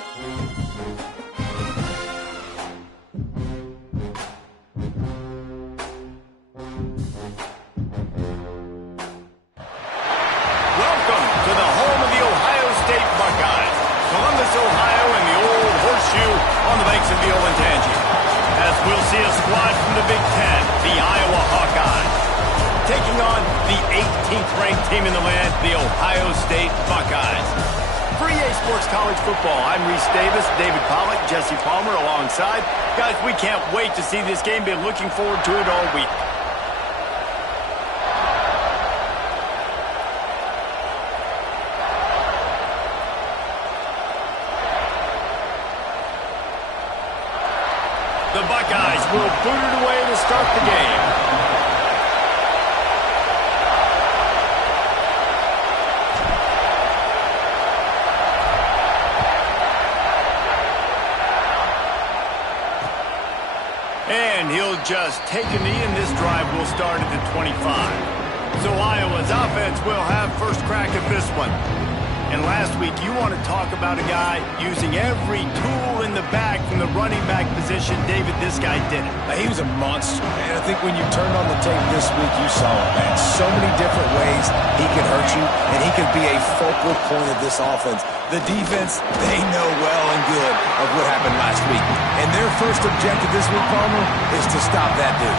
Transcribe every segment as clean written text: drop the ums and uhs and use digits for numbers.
Welcome to the home of the Ohio State Buckeyes, Columbus, Ohio, and the old horseshoe on the banks of the Olentangy. As we'll see a squad from the Big Ten, the Iowa Hawkeyes, taking on the 18th ranked team in the land, the Ohio State Buckeyes. For EA Sports College Football, I'm Reese Davis, David Pollack, Jesse Palmer alongside. Guys, we can't wait to see this game. Been looking forward to it all week. The Buckeyes will boot it away to start the game. And he'll just take a knee, and this drive will start at the 25. So Iowa's offense will have first crack at this one. And last week, you want to talk about a guy using every tool in the bag from the running back position. David, this guy did it. He was a monster, and I think when you turned on the tape this week, you saw it, man. So many different ways he can hurt you, and he can be a focal point of this offense. The defense, they know well and good of what happened last week. And their first objective this week, Palmer, is to stop that dude.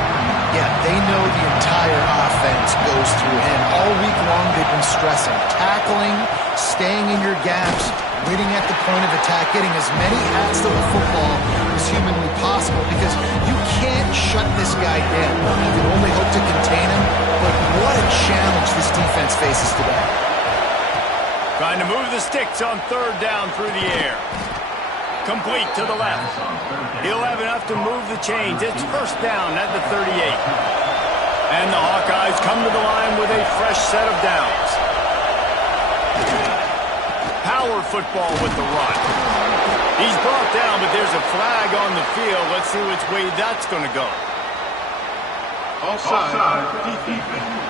Yeah, they know the entire offense goes through him. All week long, they've been stressing, tackling, staying in your gaps, waiting at the point of attack, getting as many hats to the football as humanly possible, because you can't shut this guy down. You can only hope to contain him, but what a challenge this defense faces today. Trying to move the sticks on third down through the air. Complete to the left. He'll have enough to move the chains. It's first down at the 38. And the Hawkeyes come to the line with a fresh set of downs. Power football with the run. He's brought down, but there's a flag on the field. Let's see which way that's going to go. Offside, defense.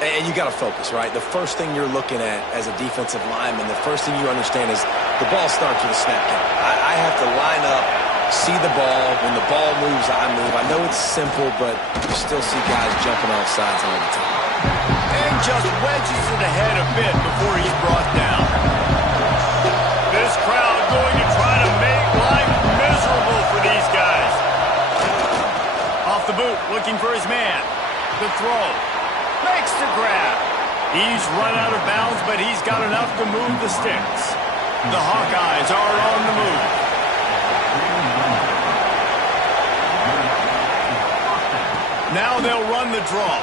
And you got to focus, right? The first thing you're looking at as a defensive lineman, the first thing you understand is the ball starts with a snap count. I have to line up, see the ball. When the ball moves, I move. I know it's simple, but you still see guys jumping off sides all the time. And just wedges it ahead a bit before he's brought down. This crowd going to try to make life miserable for these guys. Off the boot, looking for his man. The throw. Makes the grab. He's run out of bounds, but he's got enough to move the sticks. The Hawkeyes are on the move. Now they'll run the draw.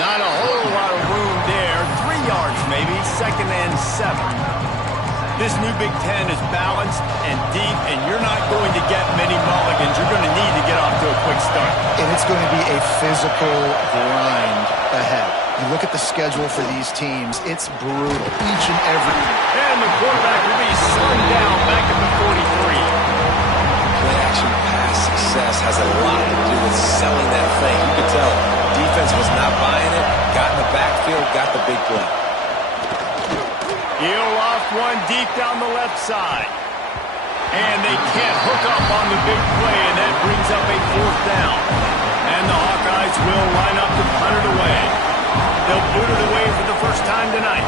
Not a whole lot of room there. 3 yards maybe, 2nd and 7. This new Big Ten is balanced and deep, and you're not going to get many mulligans. You're going to need to get off to a quick start. And it's going to be a physical grind ahead. You look at the schedule for these teams, it's brutal, each and every. And the quarterback will be slung down back at the 43. Play-action pass success has a lot to do with selling that thing. You can tell defense was not buying it, got in the backfield, got the big play. He'll loft one deep down the left side. And they can't hook up on the big play, and that brings up a 4th down. And the Hawkeyes will line up to punt it away. They'll boot it away for the first time tonight.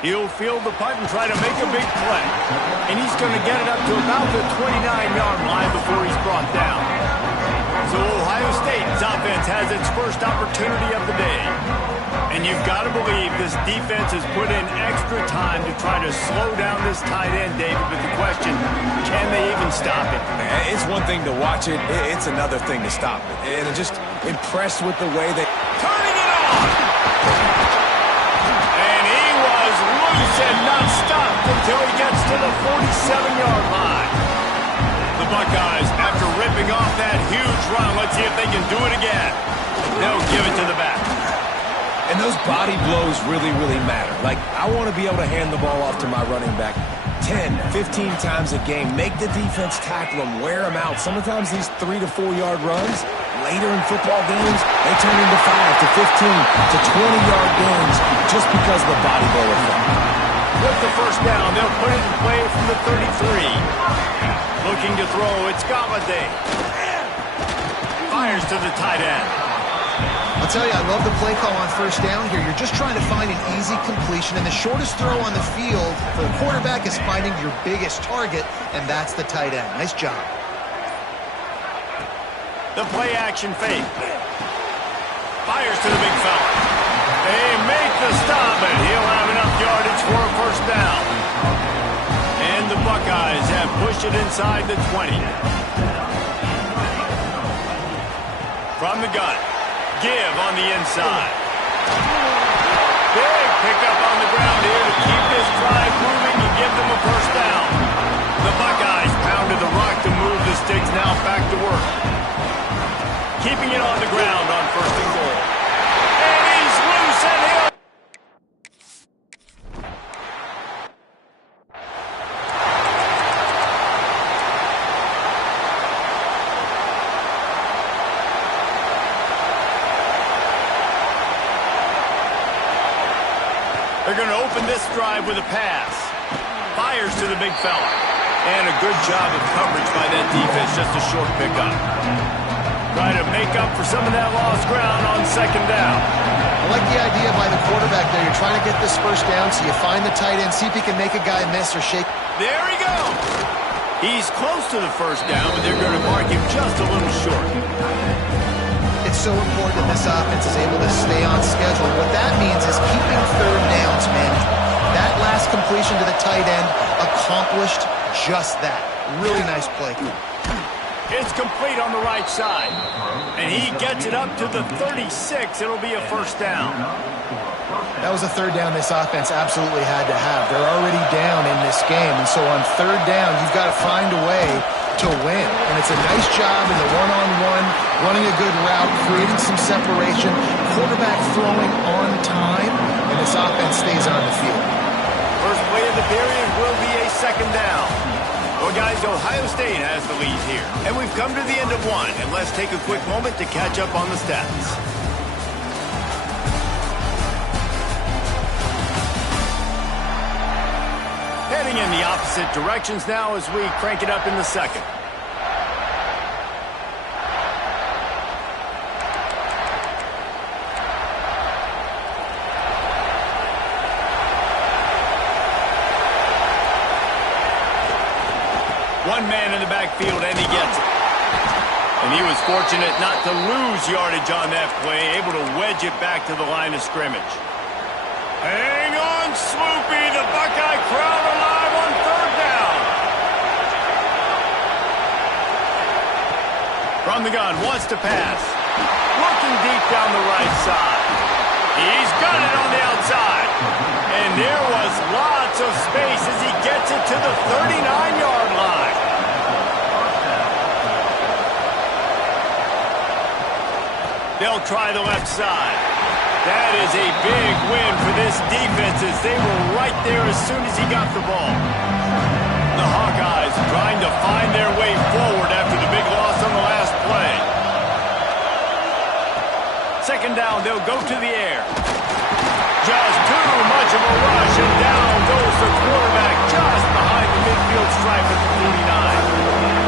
He'll field the punt and try to make a big play. And he's going to get it up to about the 29-yard line before he's brought down. So Ohio State's offense has its first opportunity of the day. And you've got to believe this defense has put in extra time to try to slow down this tight end, David. But the question, can they even stop it? It's one thing to watch it. It's another thing to stop it. And I'm just impressed with the way they... Turning it on! And he was loose and not stopped until he gets to the 47-yard line. The Buckeyes, after ripping off that huge run, let's see if they can do it again. They'll give it to the back. And those body blows really, really matter. Like, I want to be able to hand the ball off to my running back 10, 15 times a game. Make the defense tackle them, wear them out. Sometimes these 3 to 4 yard runs, later in football games, they turn into 5 to 15 to 20-yard games just because of the body blow effect. With the first down, they'll put it in play from the 33. Looking to throw, it's Galladay. Fires to the tight end. I'll tell you, I love the play call on first down here. You're just trying to find an easy completion, and the shortest throw on the field for the quarterback is finding your biggest target, and that's the tight end. Nice job. The play-action fake. Fires to the big fella. They make the stop, and he'll have enough yardage for a first down. And the Buckeyes have pushed it inside the 20. From the gun. Give on the inside. Big pickup on the ground here to keep this drive moving and give them a first down. The Buckeyes pounded the rock to move the sticks, now back to work. Keeping it on the ground on first and goal. And he's loose and he'll... They're going to open this drive with a pass. Fires to the big fella. And a good job of coverage by that defense, just a short pickup. Trying to make up for some of that lost ground on second down. I like the idea by the quarterback there. You're trying to get this first down, so you find the tight end, see if he can make a guy miss or shake. There he goes. He's close to the first down, but they're going to mark him just a little short. It's so important that this offense is able to stay on schedule. What that means is keeping third downs management. That last completion to the tight end accomplished just that. Really nice play. It's complete on the right side. And he gets it up to the 36. It'll be a first down. That was a third down this offense absolutely had to have. They're already down in this game. And so on third down, you've got to find a way to win. And it's a nice job in the one-on-one, running a good route, creating some separation, quarterback throwing on time, and this offense stays on the field. First play of the period will be a second down. Well, guys, Ohio State has the lead here. And we've come to the end of one. And let's take a quick moment to catch up on the stats. Heading in the opposite directions now as we crank it up in the second. One man in the backfield, and he gets it. And he was fortunate not to lose yardage on that play, able to wedge it back to the line of scrimmage. Hang on, Swoopy. The Buckeye crowd alive on third down. From the gun, wants to pass. Looking deep down the right side. He's got it on the outside. And there was lots of space as he gets it to the 39-yard line. They'll try the left side. That is a big win for this defense as they were right there as soon as he got the ball. The Hawkeyes trying to find their way forward after the big loss on the last play. Second down, they'll go to the air. Just too much of a rush, and down goes the quarterback just behind the midfield stripe at the 49.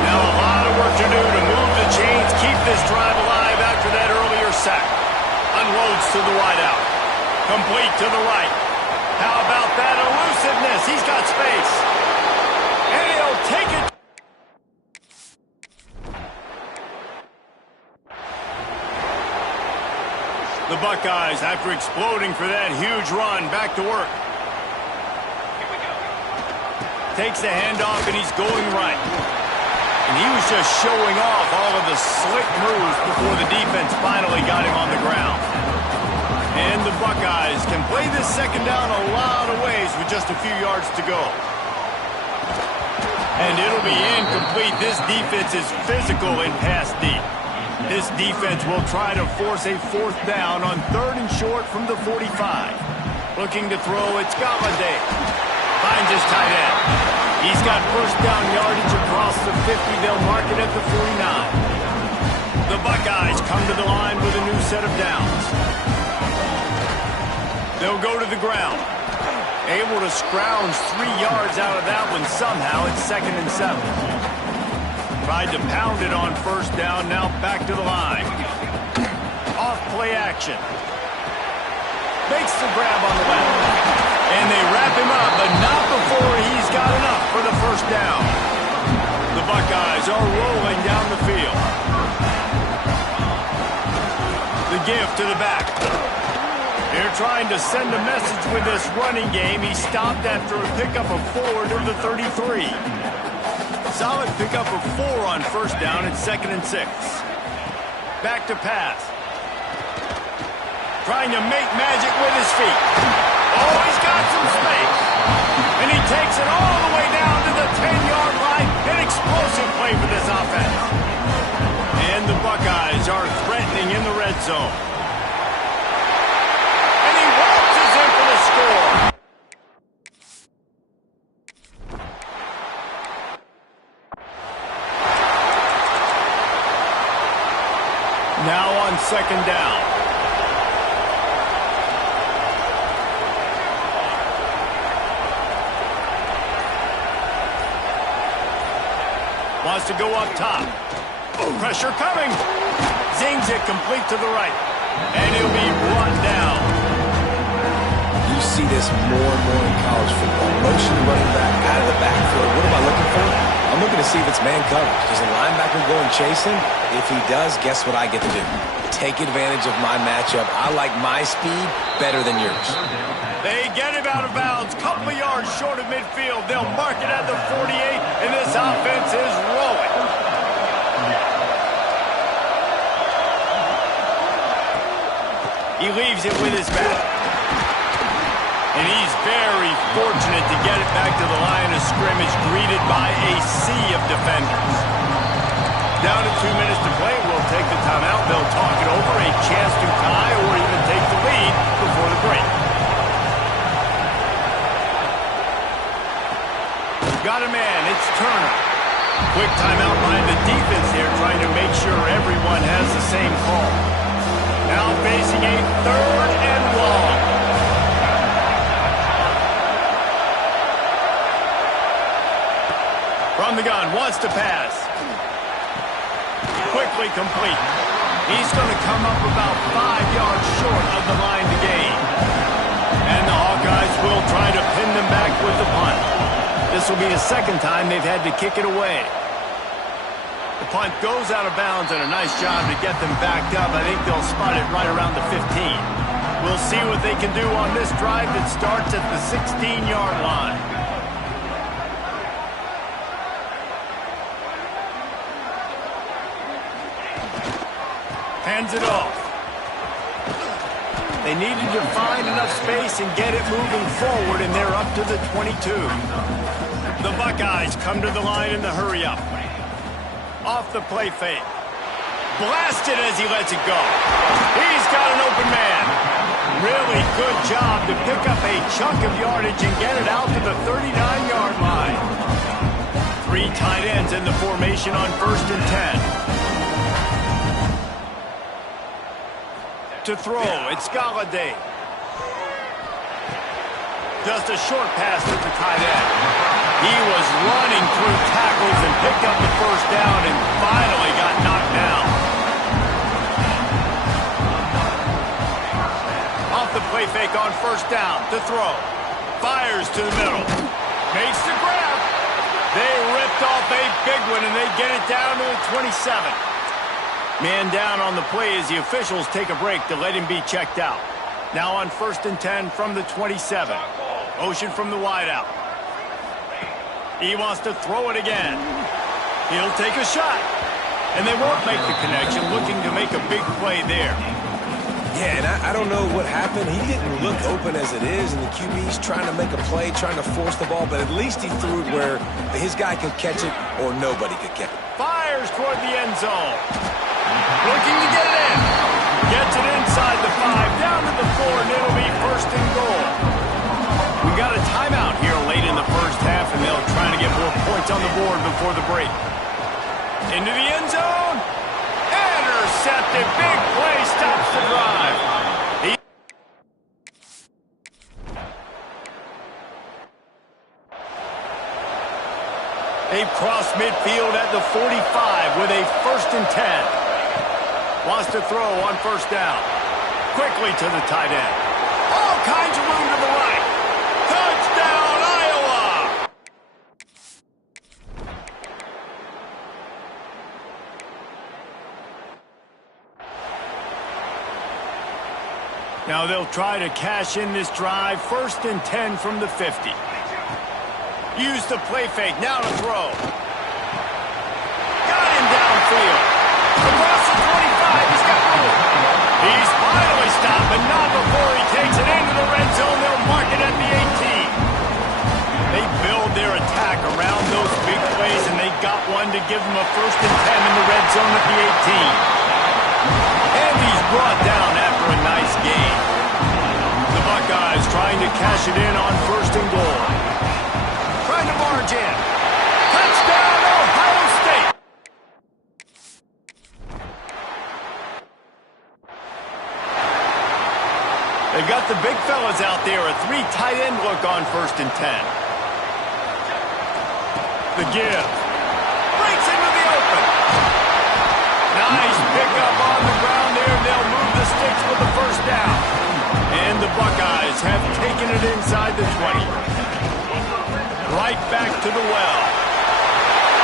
Now a lot of work to do to move the chains, keep this drive alive after that earlier sack. Unloads to the wideout. Complete to the right. How about that elusiveness? He's got space. And he'll take it. The Buckeyes, after exploding for that huge run, back to work. Takes the handoff, and he's going right. And he was just showing off all of the slick moves before the defense finally got him on the ground. And the Buckeyes can play this second down a lot of ways with just a few yards to go. And it'll be incomplete. This defense is physical in pass deep. This defense will try to force a fourth down on third and short from the 45. Looking to throw, it's Galladay. Finds his tight end. He's got first down yardage across the 50. They'll mark it at the 49. The Buckeyes come to the line with a new set of downs. They'll go to the ground. Able to scrounge 3 yards out of that one somehow. It's 2nd and 7. Tried to pound it on first down. Now back to the line. Off play action. Makes the grab on the left. And they wrap him up, but not before he's got enough for the first down. The Buckeyes are rolling down the field. The give to the back. They're trying to send a message with this running game. He stopped after a pickup of 4 to the 33. Solid pickup of 4 on first down. It's 2nd and 6. Back to pass. Trying to make magic with his feet. Oh, he's got some space. And he takes it all the way down to the 10-yard line. An explosive play for this offense. And the Buckeyes are threatening in the red zone. And he waltzes in for the score. Now on 2nd down. Wants to go up top. Pressure coming. Zings it complete to the right. And he'll be brought down. You see this more and more in college football. Motion running back out of the backfield. What am I looking for? I'm looking to see if it's man coverage. Does the linebacker go and chase him? If he does, guess what I get to do? Take advantage of my matchup. I like my speed better than yours. They get him out of bounds. Couple of yards short of midfield. They'll mark it at the 48, and this offense is rolling. He leaves it with his back. And he's very fortunate to get it back to the line of scrimmage, greeted by a sea of defenders. Down to 2 minutes to play. We'll take the timeout. They'll talk it over. A chance to tie or even take the lead before the break. Got a man. It's Turner. Quick timeout by the defense here, trying to make sure everyone has the same call. Now facing a 3rd and long. From the gun, wants to pass. Quickly complete. He's going to come up about 5 yards short of the line to gain. And the Hawkeyes will try to pin them back with the punt. This will be the 2nd time they've had to kick it away. The punt goes out of bounds, and a nice job to get them backed up. I think they'll spot it right around the 15. We'll see what they can do on this drive that starts at the 16-yard line. Hands it off. They needed to find enough space and get it moving forward, and they're up to the 22. The Buckeyes come to the line in the hurry-up. Off the play fake. Blasted as he lets it go. He's got an open man. Really good job to pick up a chunk of yardage and get it out to the 39-yard line. 3 tight ends in the formation on 1st and 10. To throw, it's Galladay. Just a short pass to the tight end. He was running through tackles and picked up the first down and finally got knocked down. Off the play fake on 1st down to throw. Fires to the middle. Makes the grab. They ripped off a big one and they get it down to the 27. Man down on the play as the officials take a break to let him be checked out. Now on 1st and 10 from the 27. Motion from the wideout. He wants to throw it again. He'll take a shot. And they won't make the connection, looking to make a big play there. Yeah, and I don't know what happened. He didn't look open as it is, and the QB's trying to make a play, trying to force the ball, but at least he threw it where his guy could catch it or nobody could catch it. Fires toward the end zone. Looking to get it in. Gets it inside the 5, down to the 4, and it'll be 1st and goal. We got a timeout here late in the first half, and they'll try to get more points on the board before the break. Into the end zone. They've crossed midfield at the 45 with a 1st and 10. Wants to throw on 1st down. Quickly to the tight end. All kinds of room to the right. Touchdown, Iowa! Now they'll try to cash in this drive. 1st and 10 from the 50. Use the play fake. Now to throw. Got him downfield. Across the 25. He's got room. He's finally stopped, but not before he takes it into the red zone. They'll mark it at the 18. They build their attack around those big plays, and they got one to give them a 1st and 10 in the red zone at the 18. And he's brought down after a nice gain. The Buckeyes trying to cash it in on 1st and goal. Trying to march in. Touchdown, Ohio State! They've got the big fellas out there. A 3 tight end look on 1st and 10. The give. Breaks into the open. Nice pickup on the ground there. They'll move the sticks with the 1st down. And the Buckeyes have taken it inside the 20. Right back to the well.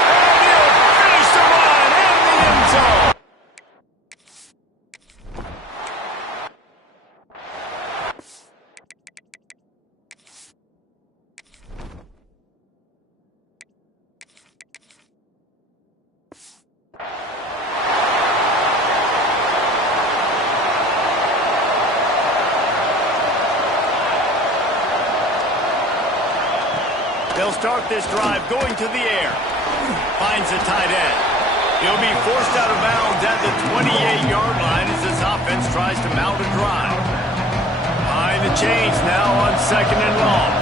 And he'll finish the run in the end zone. They'll start this drive going to the air. Finds the tight end. He'll be forced out of bounds at the 28-yard line as this offense tries to mount a drive. Behind the chains now on 2nd and long.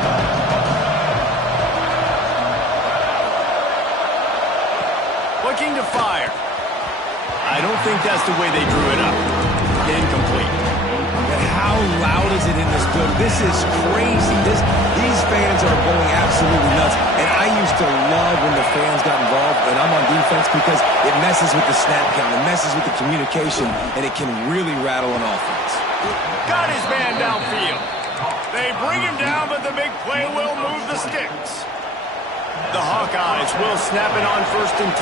Looking to fire. I don't think that's the way they drew it up. Incomplete. And how loud is it in this building? This is crazy. These fans are going absolutely nuts. And I used to love when the fans got involved, and I'm on defense, because it messes with the snap count, it messes with the communication, and it can really rattle an offense. Got his man downfield. They bring him down, but the big play will move the sticks. The Hawkeyes will snap it on 1st and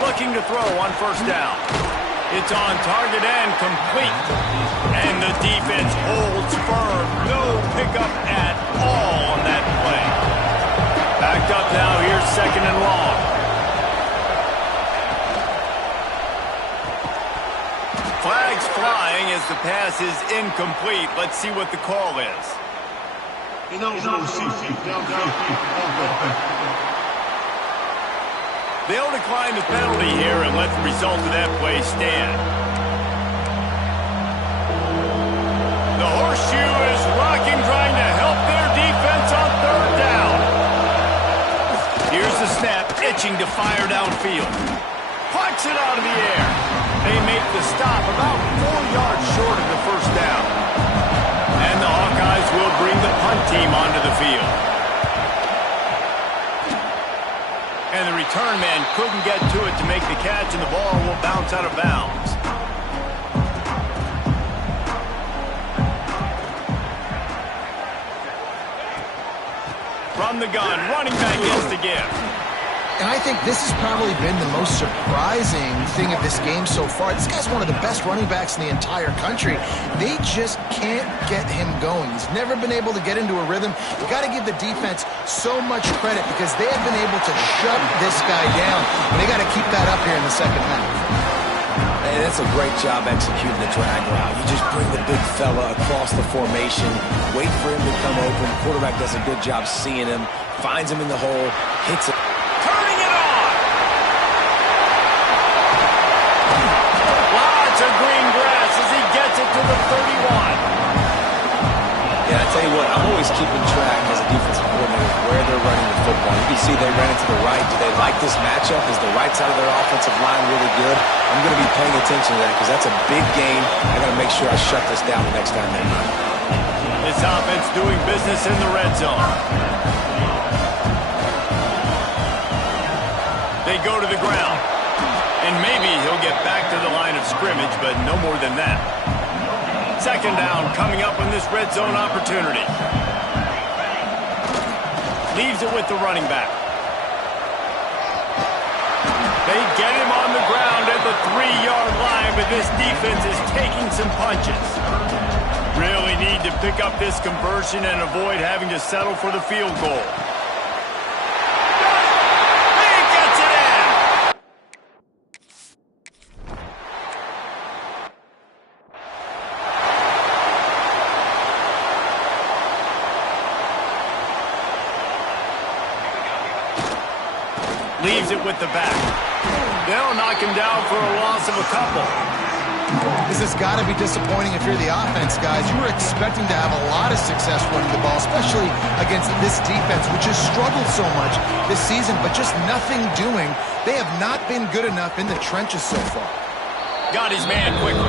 10. Looking to throw on 1st down. It's on target and complete. And the defense holds firm. No pickup at all on that play. Backed up now. Here's 2nd and long. Flags flying as the pass is incomplete. Let's see what the call is. They'll decline the penalty here and let the result of that play stand. The horseshoe is rocking, trying to help their defense on 3rd down. Here's the snap, itching to fire downfield. Punch it out of the air. They make the stop about 4 yards short of the 1st down. And the Hawkeyes will bring the punt team onto the field. And the return man couldn't get to it to make the catch, and the ball will bounce out of bounds. From the gun, running back gets the give. And I think this has probably been the most surprising thing of this game so far. This guy's one of the best running backs in the entire country. They just can't get him going. He's never been able to get into a rhythm. You got to give the defense so much credit because they have been able to shut this guy down. And they got to keep that up here in the 2nd half. And that's a great job executing the drag route. You just bring the big fella across the formation, wait for him to come open. Quarterback does a good job seeing him, finds him in the hole, hits it. Turning it on! Lots of green grass as he gets it to the 31. Yeah, I tell you what, I'm always keeping track as a defensive coordinator where they're running the football. You can see they ran it to the right. Do they like this matchup? Is the right side of their offensive line really good? I'm going to be paying attention to that because that's a big game. I got to make sure I shut this down the next time they run. This offense doing business in the red zone. They go to the ground. And maybe he'll get back to the line of scrimmage, but no more than that. Second down coming up on this red zone opportunity. Leaves it with the running back. They get him on the ground at the 3-yard line, but this defense is taking some punches. Really need to pick up this conversion and avoid having to settle for the field goal. He gets it in! Leaves it with the back. They'll knock him down for a loss of a couple. This has got to be disappointing if you're the offense, guys. You were expecting to have a lot of success running the ball, especially against this defense, which has struggled so much this season, but just nothing doing. They have not been good enough in the trenches so far. Got his man quickly.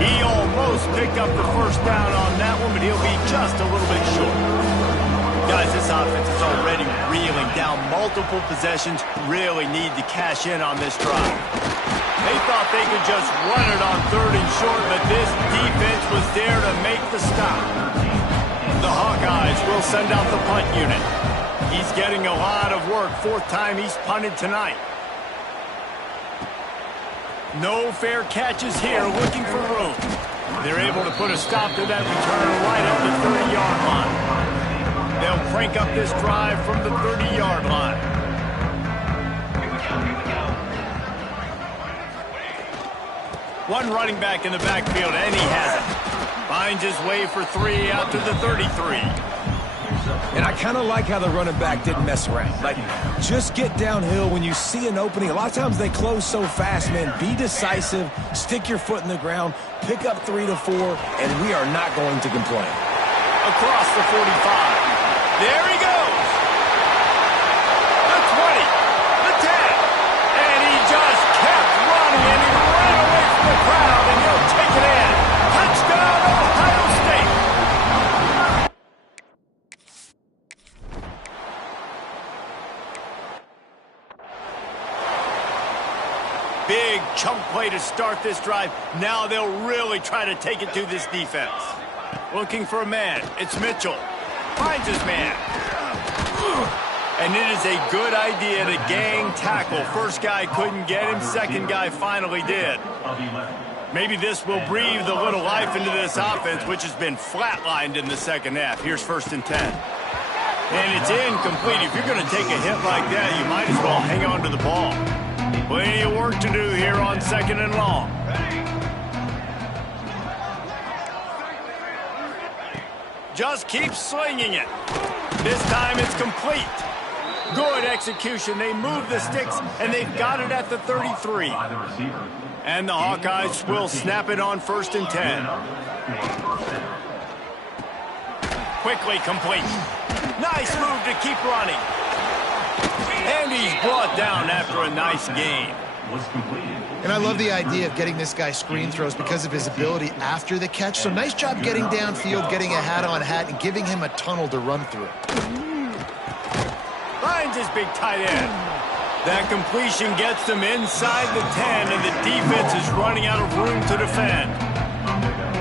He almost picked up the first down on that one, but he'll be just a little bit short. Guys, this offense is already reeling down multiple possessions. Really need to cash in on this drive. They thought they could just run it on 3rd and short, but this defense was there to make the stop. The Hawkeyes will send out the punt unit. He's getting a lot of work. 4th time he's punted tonight. No fair catches here, looking for room. They're able to put a stop to that return right at the 30-yard line. They'll crank up this drive from the 30-yard line. One running back in the backfield, and he has it. Finds his way for 3 out to the 33. And I kind of like how the running back didn't mess around. Like, just get downhill when you see an opening. A lot of times they close so fast, man. Be decisive, stick your foot in the ground, pick up 3 to 4, and we are not going to complain. Across the 45. There he goes. The 20, the 10, and he just kept running, and he ran away from the crowd, and he'll take it in. Touchdown, Ohio State. Big chunk play to start this drive. Now they'll really try to take it to this defense. Looking for a man. It's Mitchell. Finds his man. And it is a good idea to gang tackle. First guy couldn't get him. Second guy finally did. Maybe this will breathe a little life into this offense, which has been flatlined in the second half. Here's 1st and 10. And it's incomplete. If you're going to take a hit like that, you might as well hang on to the ball. Plenty of work to do here on 2nd and long. Just keep slinging it. This time it's complete. Good execution. They move the sticks, and they've got it at the 33. And the Hawkeyes will snap it on 1st and 10. Quickly complete. Nice move to keep running. And he's brought down after a nice gain. And I love the idea of getting this guy screen throws because of his ability after the catch. So nice job getting downfield, getting a hat-on-hat, and giving him a tunnel to run through. Finds his big tight end. That completion gets them inside the 10, and the defense is running out of room to defend.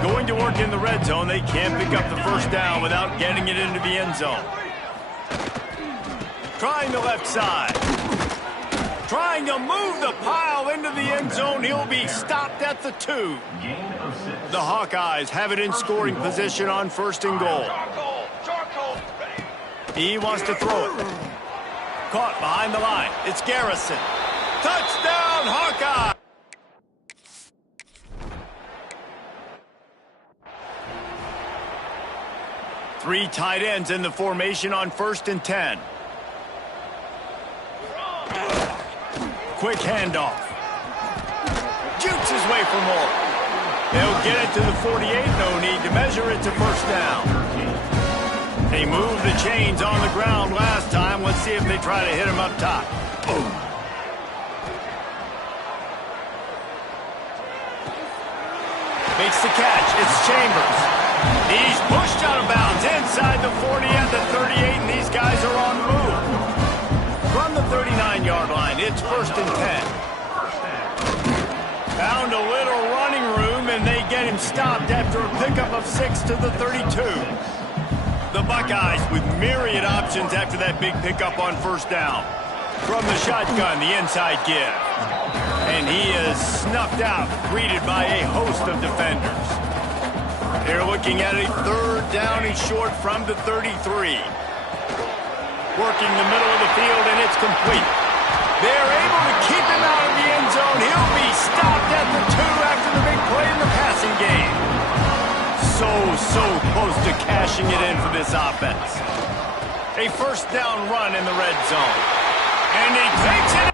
Going to work in the red zone, they can't pick up the first down without getting it into the end zone. Trying the left side. Trying to move the pile into the end zone. He'll be stopped at the 2. The Hawkeyes have it in scoring position on 1st and goal. He wants to throw it. Caught behind the line. It's Garrison. Touchdown, Hawkeye! Three tight ends in the formation on 1st and 10. Quick handoff. Jukes his way for more. They'll get it to the 48. No need to measure it to first down. They moved the chains on the ground last time. Let's see if they try to hit him up top. Boom. Makes the catch. It's Chambers. He's pushed out of bounds inside the 40 at the 38, and these guys are on the move. From the 39-yard line, it's 1st and 10. Found a little running room, and they get him stopped after a pickup of 6 to the 32. The Buckeyes with myriad options after that big pickup on 1st down. From the shotgun, the inside give. And he is snuffed out, greeted by a host of defenders. They're looking at a 3rd down and short from the 33. Working the middle of the field, and it's complete. They're able to keep him out of the end zone. He'll be stopped at the 2 after the big play in the passing game. So close to cashing it in for this offense. A 1st down run in the red zone. And he takes it.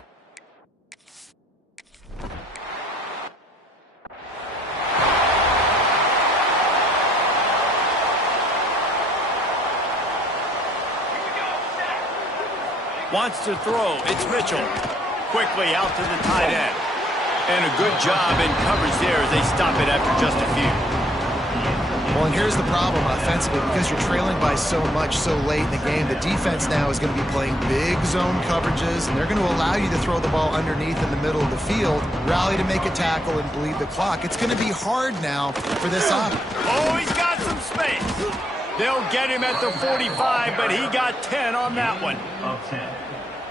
Wants to throw. It's Mitchell. Quickly out to the tight end. And a good job in coverage there as they stop it after just a few. Well, and here's the problem offensively. Because you're trailing by so much so late in the game, the defense now is going to be playing big zone coverages, and they're going to allow you to throw the ball underneath in the middle of the field, rally to make a tackle, and bleed the clock. It's going to be hard now for this offense. Oh, he's got some space. They'll get him at the 45, but he got 10 on that one.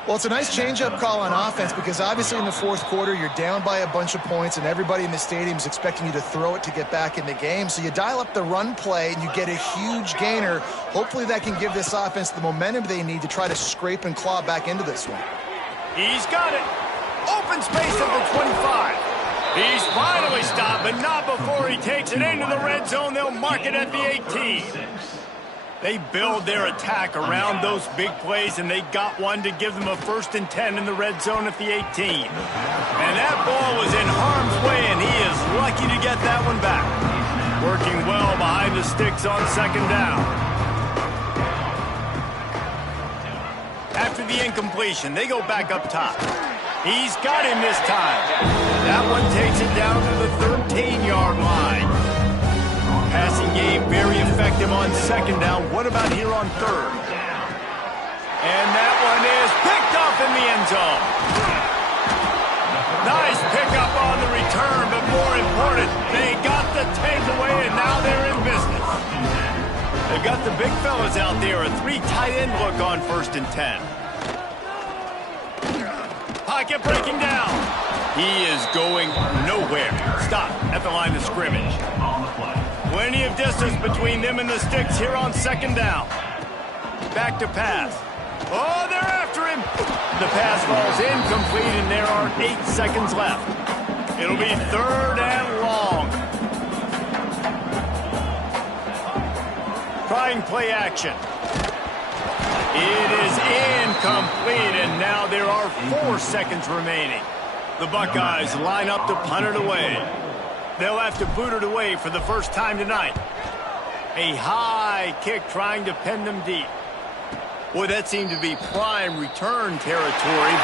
Well, it's a nice change-up call on offense because obviously in the 4th quarter, you're down by a bunch of points and everybody in the stadium is expecting you to throw it to get back in the game. So you dial up the run play and you get a huge gainer. Hopefully that can give this offense the momentum they need to try to scrape and claw back into this one. He's got it. Open space at the 25. He's finally stopped, but not before he takes it into the red zone. They'll mark it at the 18. They build their attack around those big plays, and they got one to give them a 1st and 10 in the red zone at the 18. And that ball was in harm's way, and he is lucky to get that one back. Working well behind the sticks on 2nd down. After the incompletion, they go back up top. He's got him this time. That one takes it down to the 13-yard line. Passing game very effective on 2nd down. What about here on 3rd? And that one is picked up in the end zone. Nice pickup on the return, but more important, they got the takeaway, and now they're in business. They've got the big fellas out there, a 3 tight end look on 1st and 10. Pocket breaking down. He is going nowhere. Stop at the line of scrimmage. Plenty of distance between them and the sticks here on 2nd down. Back to pass. Oh, they're after him. The pass falls incomplete, and there are 8 seconds left. It'll be 3rd and long. Trying play action. It is incomplete, and now there are 4 seconds remaining. The Buckeyes line up to punt it away. They'll have to boot it away for the first time tonight. A high kick trying to pin them deep. Boy, that seemed to be prime return territory.